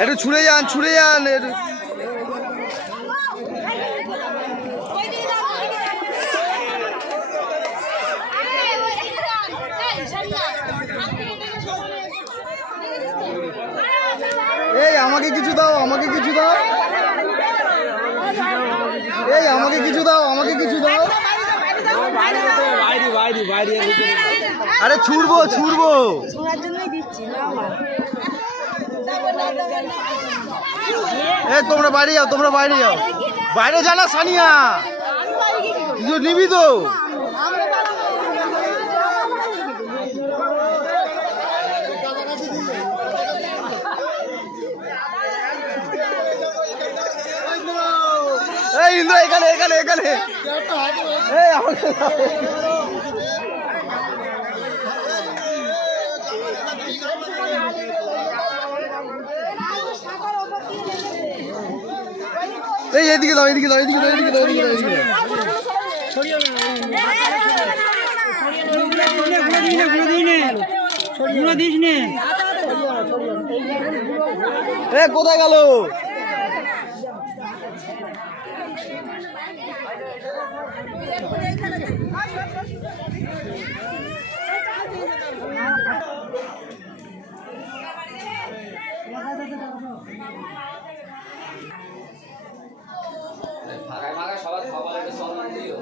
একটু ছুড়ে যান এই আমাকে কিছু দাও এই আমাকে কিছু দাও আরে ছুড়বো ছোড়ার জন্যই দিচ্ছি না তোমরা বাইরে যাও বাইরে জানা সানিয়া নিবি তো এই ইন্দ্র এখানে এই আমাকে এই এদিকে দাও কোথায় গেল ভাগায় সবার খাবার একটা সম্মান দিও